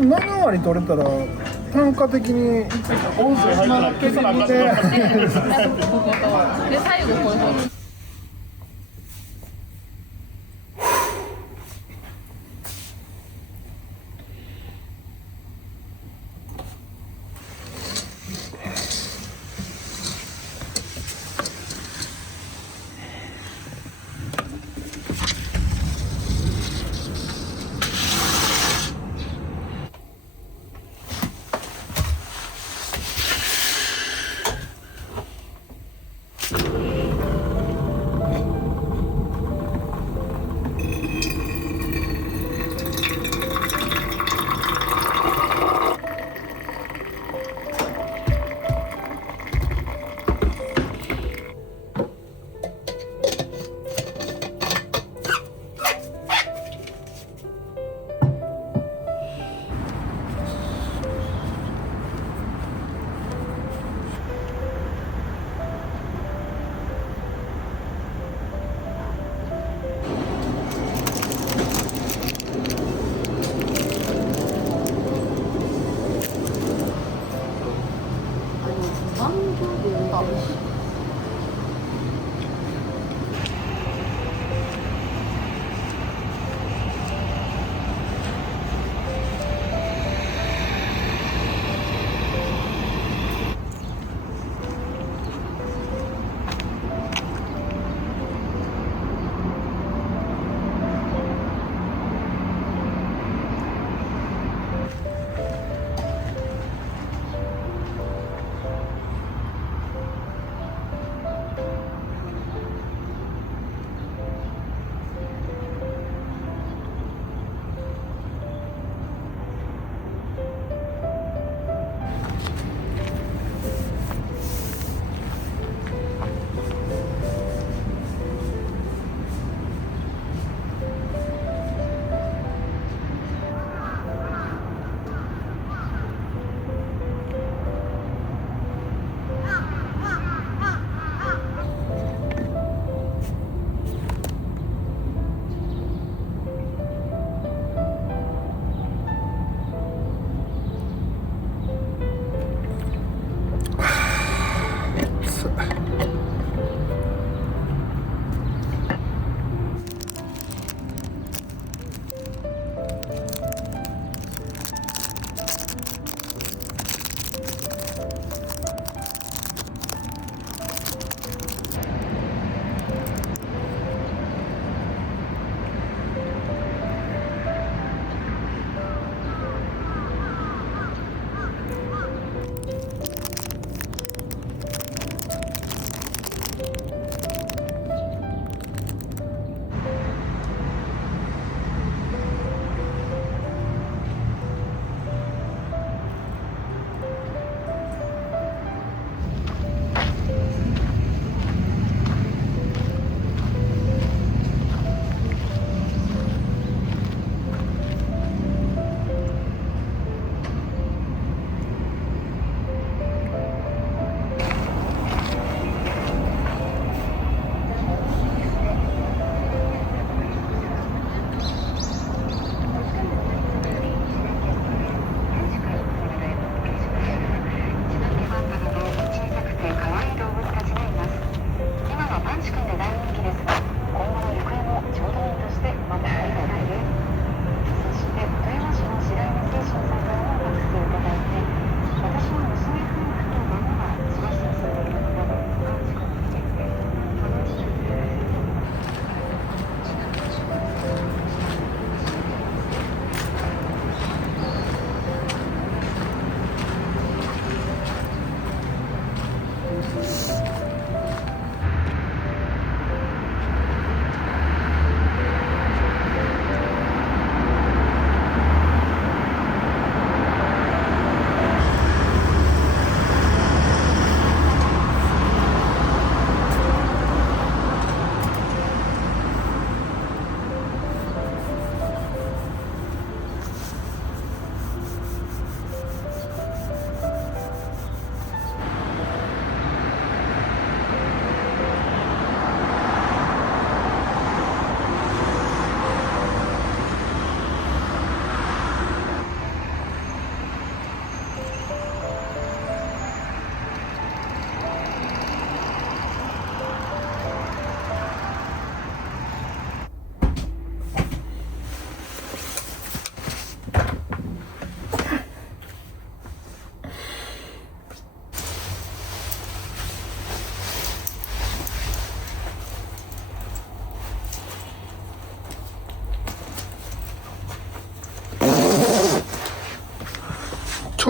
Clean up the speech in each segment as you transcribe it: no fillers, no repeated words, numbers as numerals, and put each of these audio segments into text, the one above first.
7割取れたら単価的に音声入ったら消さなあかんでこことで最後これ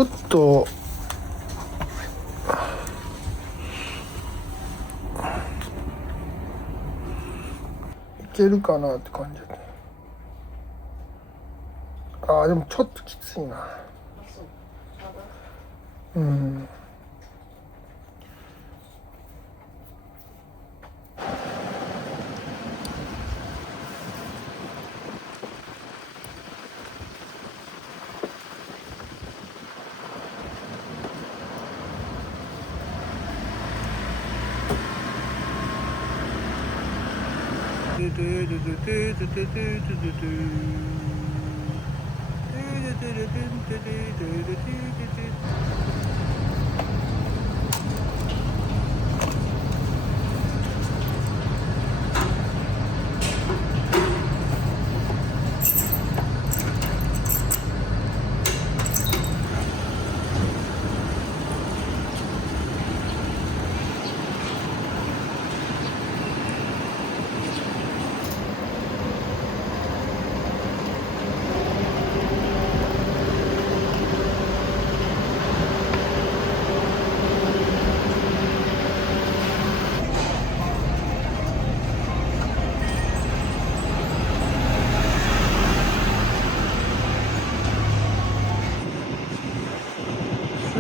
ょっといけるかなって感じだね。ああでもちょっときついな。うん。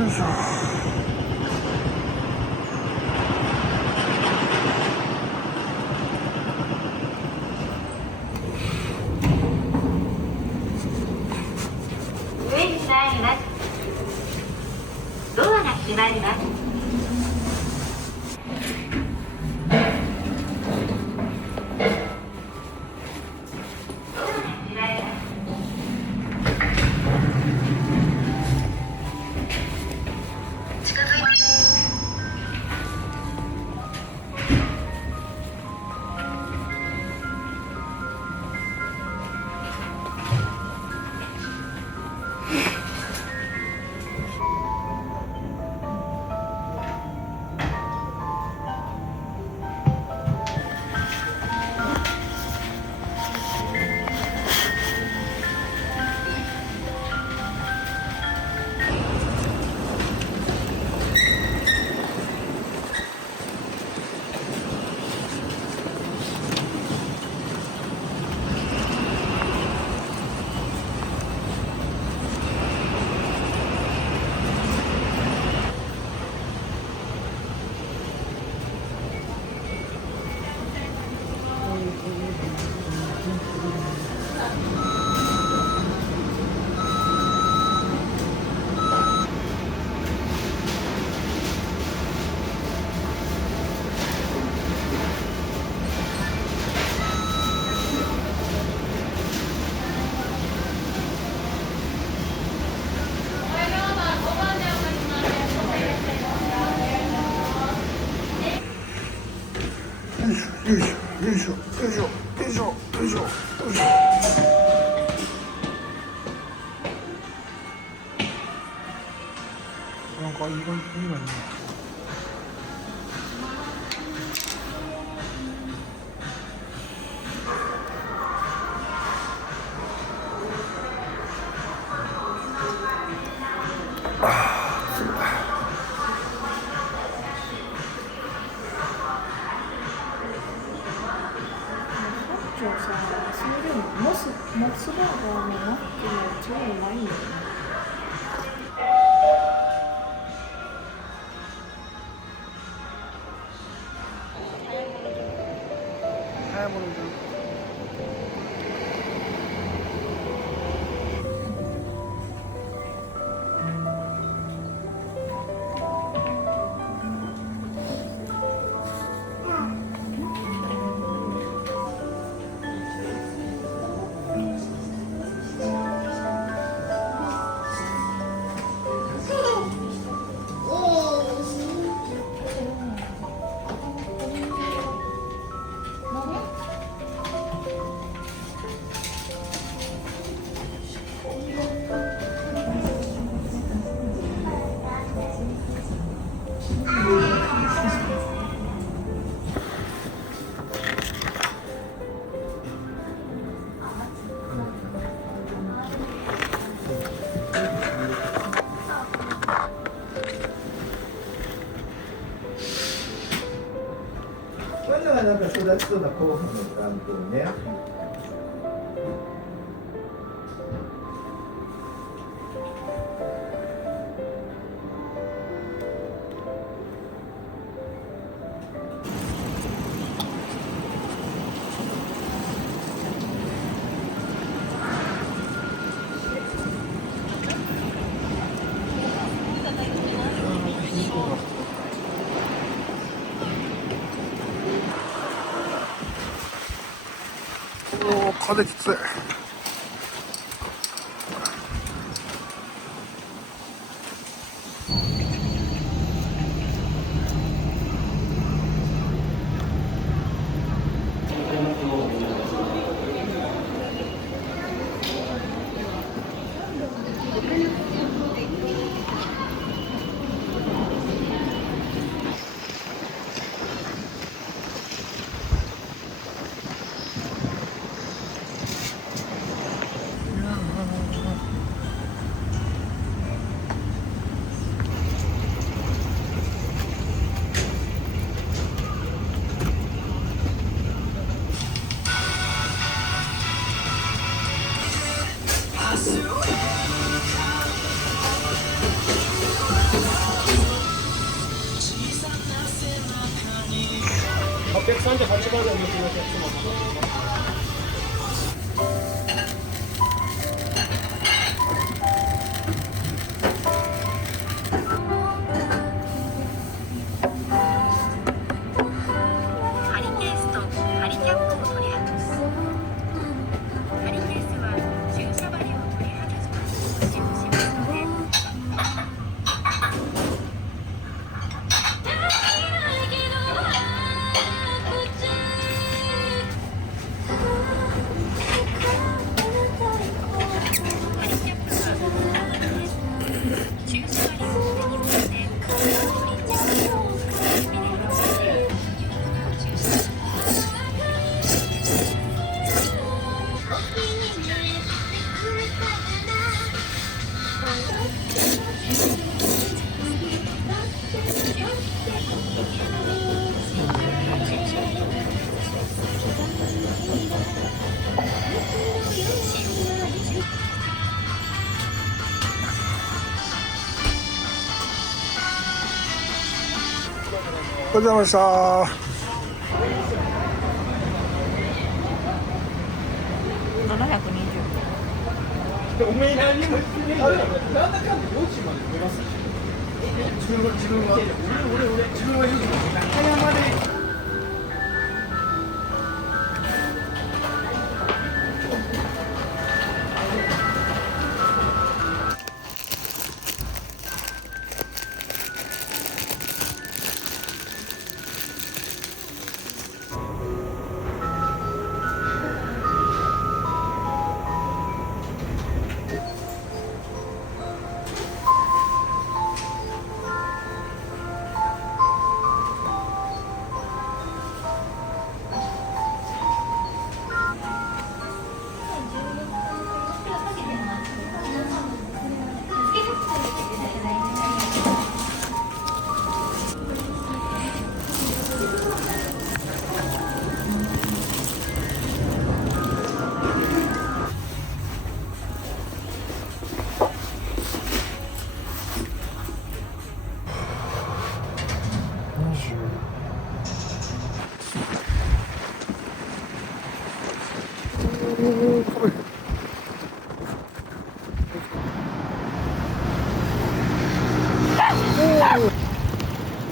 よいしょ。上に参ります。ドアが閉まります。よいしょよいしょよいしょよいしょよいしょよいしょ。なんかいいのに。それでもモスバーガーのマックの超うまいんだよね。早いものじゃん。役立ちそうな候補の担当ね。おー、風きつい。838番でお見送りのお客様。ハリケースとハリキャップを取り外す。ハリケースは注射針を取り外すときに使用しますので、ハリキャップは注射針を上に向けてストリッチするよう指で伸ばして注射します。お邪魔した。おめえ何にも言ってねえよ。なんだかんだ4時まで寝ます。自分は自分は4時まで中山で。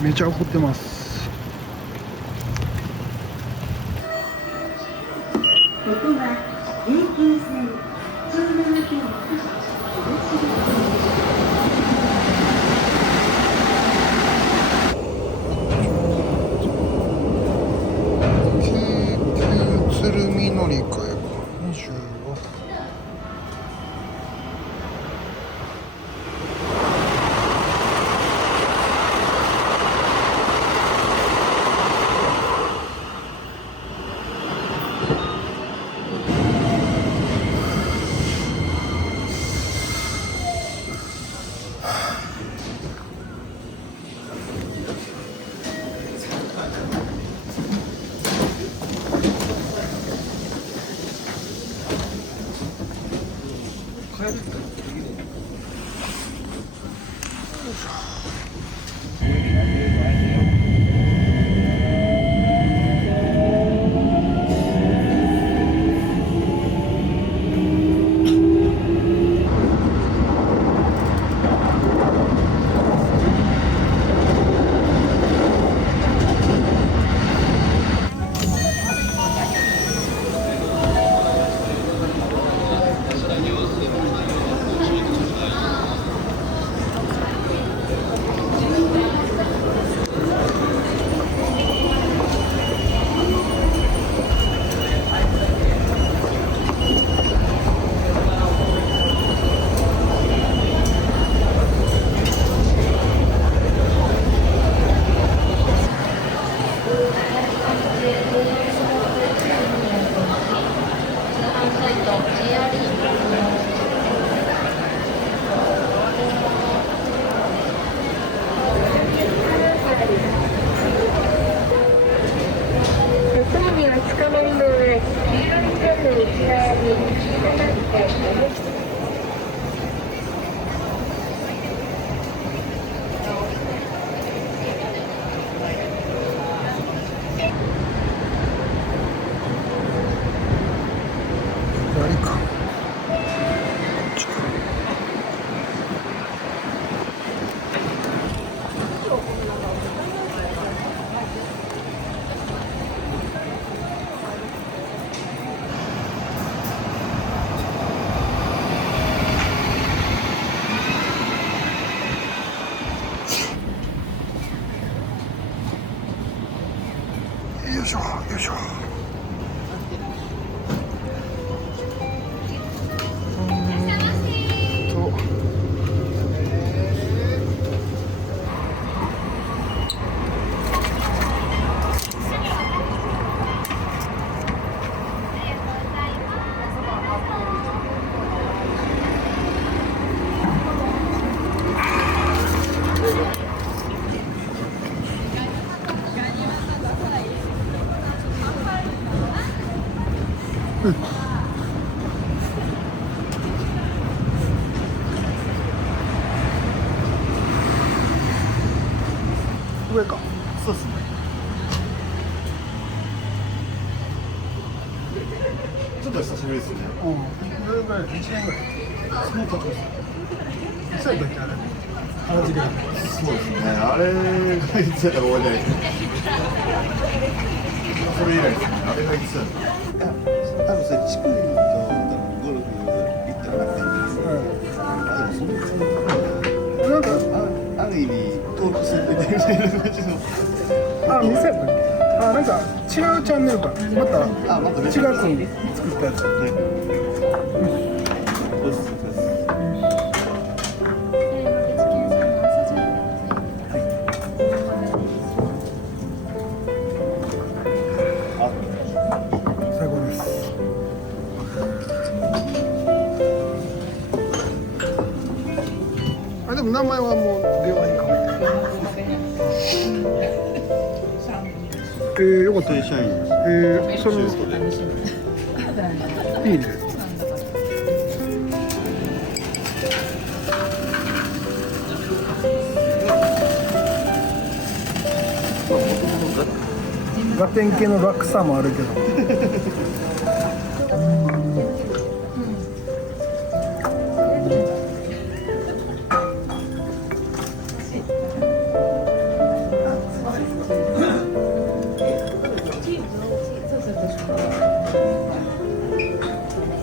めちゃ怒ってます。ここは京急線長野県鶴見乗り換え25。帰るんだよ。左か。こっちか。よいしょよいしょ。上か。そうですね。ちょっと久しぶりですね。うん。どれぐらい？1年ぐらい。その時です。そうやったっけあれ。あの時間。そうですね。あれがいつやったか覚えてないですね。それ以来ですね。あれがいつやったか。多分それ地区とゴルフ行ったらなくていいんですよ。あ、でもそのなんかある意味トークするみたいな感じの。あ、店やったっけ？あ、なんか違うチャンネルか。また違う国作ったやつ。そうですそうです。最高です。あ、でも名前はもう電話にかけて。よかった。正社員その中古で。いいね。ガテン系の落差もあるけど。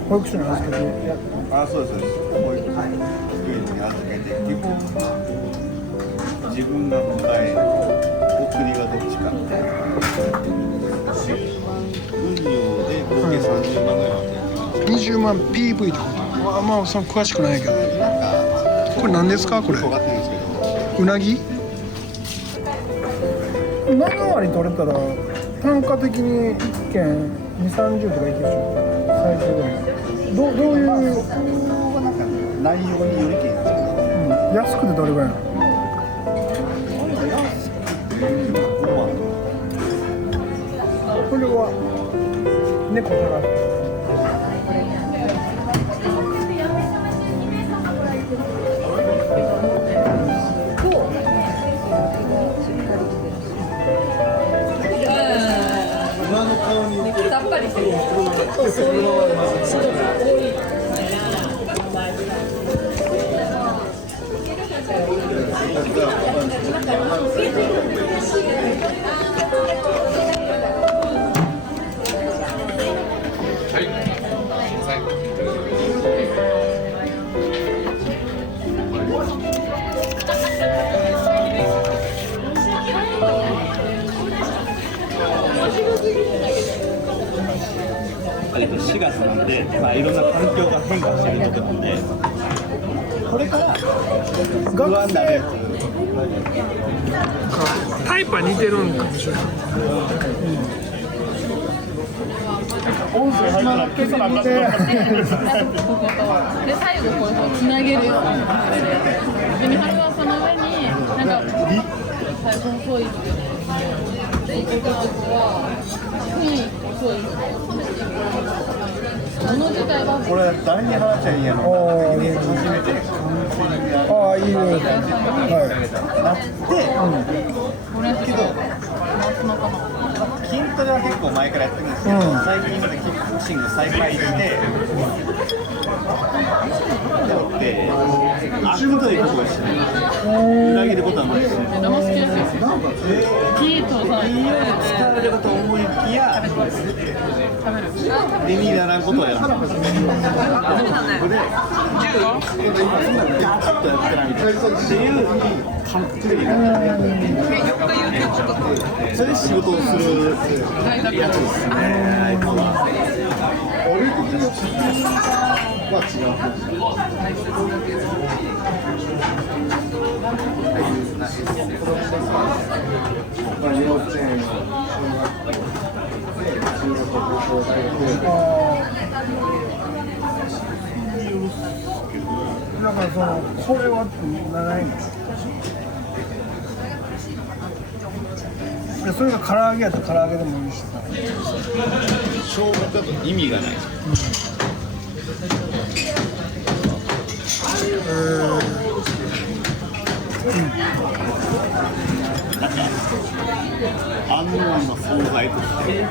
保育所に預けて。あ、そうですそうです。保育園に預けて基本自分が迎え送りがどっちか。運用で合計30万ぐらいは20万 PV ってこと？まあその詳しくないけど。これ何ですかこれ？分かってるんですけど。うなぎ7割取れたら単価的に1件2、30とかいけるでしょ最終的に。どういう、なんか内容によりけりなんですけど、安くてどれぐらいなの？これは猫探してまあ、いろんな環境が変化してるところなんで、これから不安になるやつ。タイプは似てるんかもしれない。音声入ったら消さなあかんの。で最後こうつなげるような感じで、でみはるはその上になんか最初のそういうでいくとは雰囲気そういうもの自体はこれ誰に話しちゃいいんやろうな。初めてああいいね。はなって、これけど夏のかな。筋トレは結構前からやってるんですけど、最近までキックボクシング再開して、で、あくどいことをしてない。裏切ることはないですね。でも好きですよ。気とさ、いいように使われることを思いきや、理にならんことをやる。これで、ガーッとやったらみたいなっていう感覚的な。それで仕事をするやつですね。俺的には違う。幼稚園、中学高校、大学。だからそのこれは長いんですよ。でそれが唐揚げやったら唐揚げでもいいしさ。小学だと意味がない。アンノーンの存在として。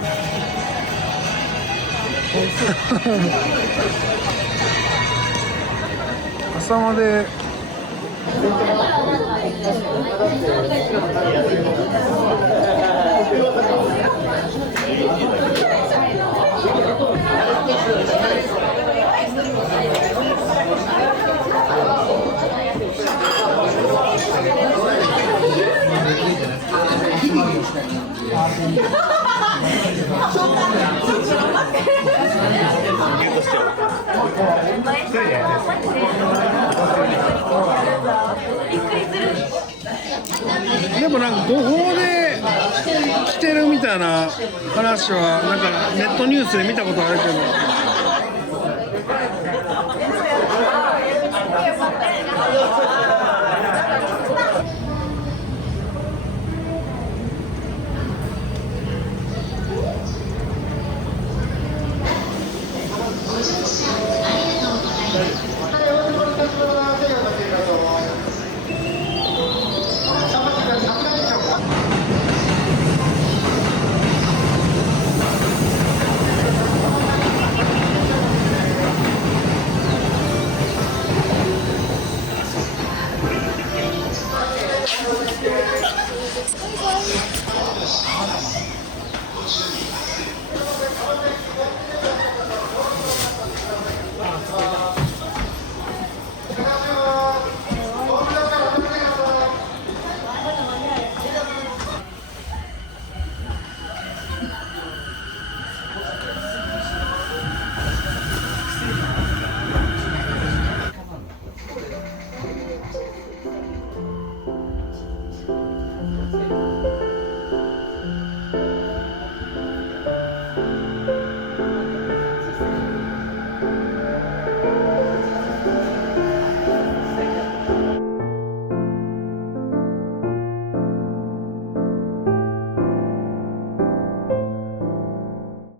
朝まででもなんか誤報で来てるみたいな話はなんかネットニュースで見たことあるけど。ご乗車ありがとうございます。